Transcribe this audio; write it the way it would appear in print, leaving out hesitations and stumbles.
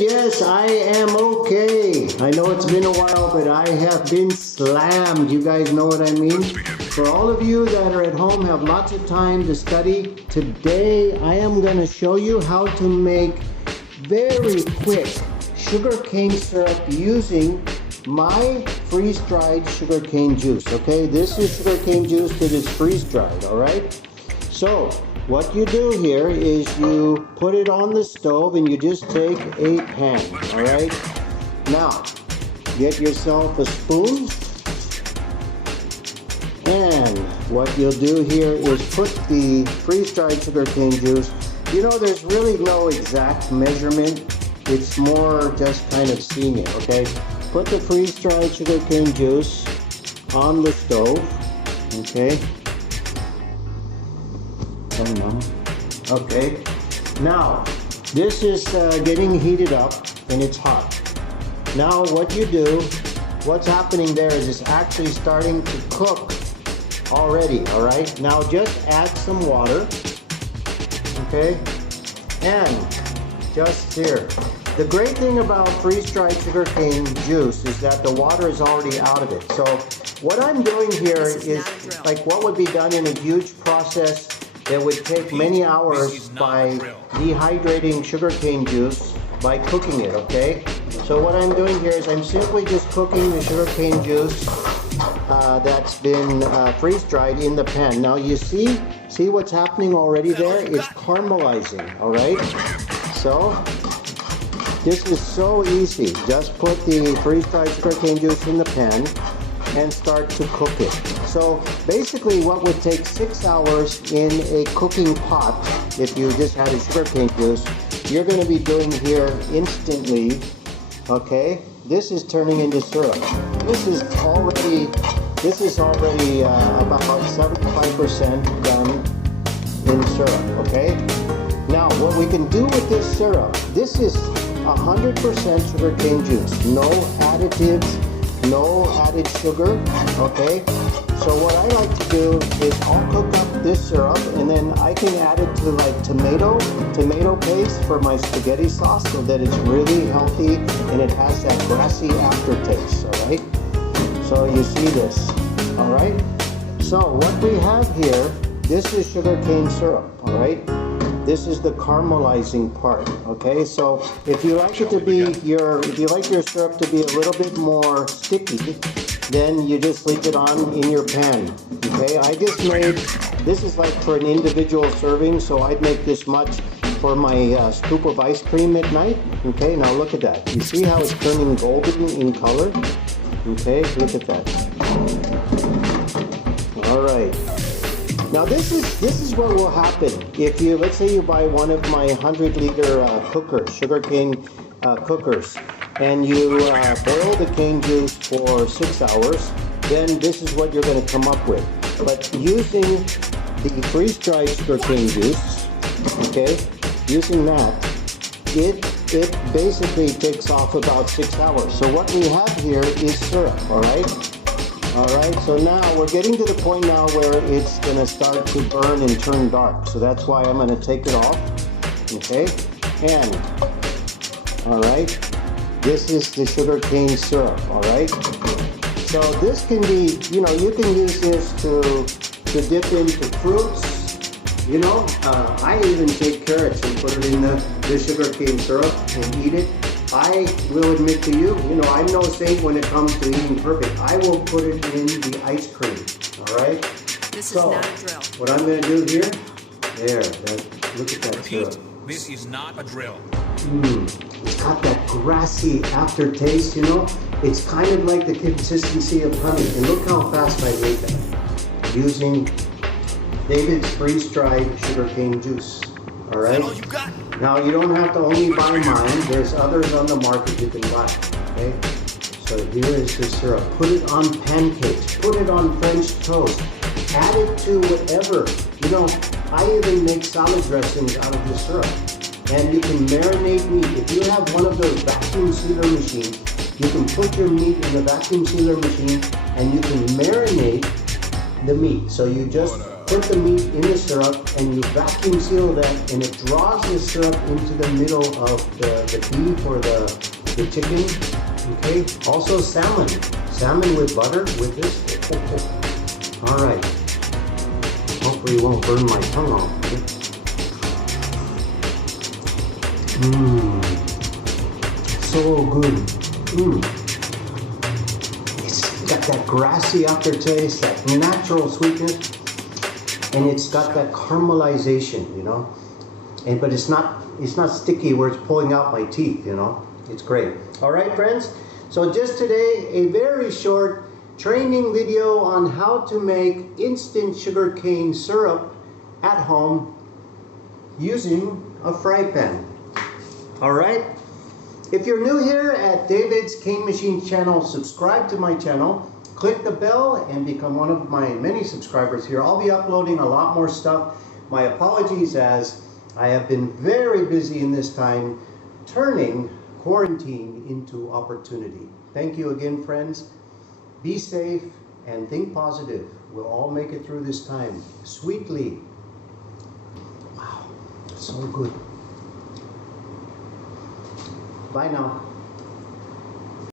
Yes, I am okay. I know it's been a while, but I have been slammed. You guys know what I mean? For all of you that are at home, have lots of time to study, today I am going to show you how to make very quick sugarcane syrup using my freeze-dried sugarcane juice. Okay, this is sugarcane juice that is freeze-dried, all right? So what you do here is you put it on the stove and you just take a pan, all right? Now, get yourself a spoon, and what you'll do here is put the freeze-dried sugarcane juice. You know, there's really no exact measurement. It's more just kind of seeing it, okay? Put the freeze-dried sugarcane juice on the stove, okay? Okay, now this is getting heated up and it's hot. Now what you do, what's happening there is it's actually starting to cook already, all right? Now just add some water, okay? And just here. The great thing about freeze-dried sugarcane juice is that the water is already out of it. So what I'm doing here is like what would be done in a huge process that would take many hours by dehydrating sugarcane juice by cooking it, okay? So what I'm doing here is I'm simply just cooking the sugarcane juice that's been freeze-dried in the pan. Now you see what's happening already there? It's caramelizing, all right? So this is so easy. Just put the freeze-dried sugarcane juice in the pan and start to cook it. So basically what would take 6 hours in a cooking pot, if you just had a sugarcane juice, you're going to be doing here instantly, okay? This is turning into syrup. This is already about 75% done in syrup, okay? Now what we can do with this syrup, this is 100% sugarcane juice, no additives, no added sugar, okay? So what I like to do is I'll cook up this syrup and then I can add it to like tomato paste for my spaghetti sauce so that it's really healthy and it has that grassy aftertaste, all right? So you see this, all right? So what we have here, this is sugarcane syrup, all right? This is the caramelizing part, okay? So if you like it to be if you like your syrup to be a little bit more sticky, then you just leave it on in your pan, okay? I just made, this is like for an individual serving, so I'd make this much for my scoop of ice cream at night, okay? Now look at that. You see how it's turning golden in color? Okay, look at that. All right. Now this is what will happen if you, let's say you buy one of my 100-liter cookers, sugarcane cookers, and you boil the cane juice for 6 hours, then this is what you're going to come up with. But using the freeze-dried sugarcane juice, okay, using that, it basically takes off about 6 hours. So what we have here is syrup, all right? All right, so now we're getting to the point now where it's going to start to burn and turn dark. So that's why I'm going to take it off, okay? And, all right, this is the sugarcane syrup, all right? So this can be, you know, you can use this to dip into fruits. You know, I even take carrots and put it in the sugarcane syrup and eat it. I will admit to you, you know, I'm no saint when it comes to eating perfect. I will put it in the ice cream, all right? This is not a drill. What I'm going to do here, there, look at that syrup. This is not a drill. It's got that grassy aftertaste, you know? It's kind of like the consistency of honey. And look how fast I made that. Using David's freeze-dried sugarcane juice, all right? Is that all you got? Now, you don't have to only buy mine. There's others on the market you can buy, okay? So here is the syrup. Put it on pancakes. Put it on French toast. Add it to whatever. You know, I even make salad dressings out of the syrup. And you can marinate meat. If you have one of those vacuum sealer machines, you can put your meat in the vacuum sealer machine and you can marinate the meat. So you just put the meat in the syrup and you vacuum seal that, and it draws the syrup into the middle of the beef or the chicken. Okay, also salmon with butter with this. All right, hopefully it won't burn my tongue off. So good. It's got that grassy aftertaste, that natural sweetness, and it's got that caramelization, you know. But it's not sticky where it's pulling out my teeth, you know. It's great. All right, friends. So just today, a very short training video on how to make instant sugarcane syrup at home using a fry pan. All right. If you're new here at David's Cane Machine channel, subscribe to my channel, click the bell, and become one of my many subscribers here. I'll be uploading a lot more stuff. My apologies, as I have been very busy in this time turning quarantine into opportunity. Thank you again, friends. Be safe and think positive. We'll all make it through this time sweetly. Wow, so good. Bye now.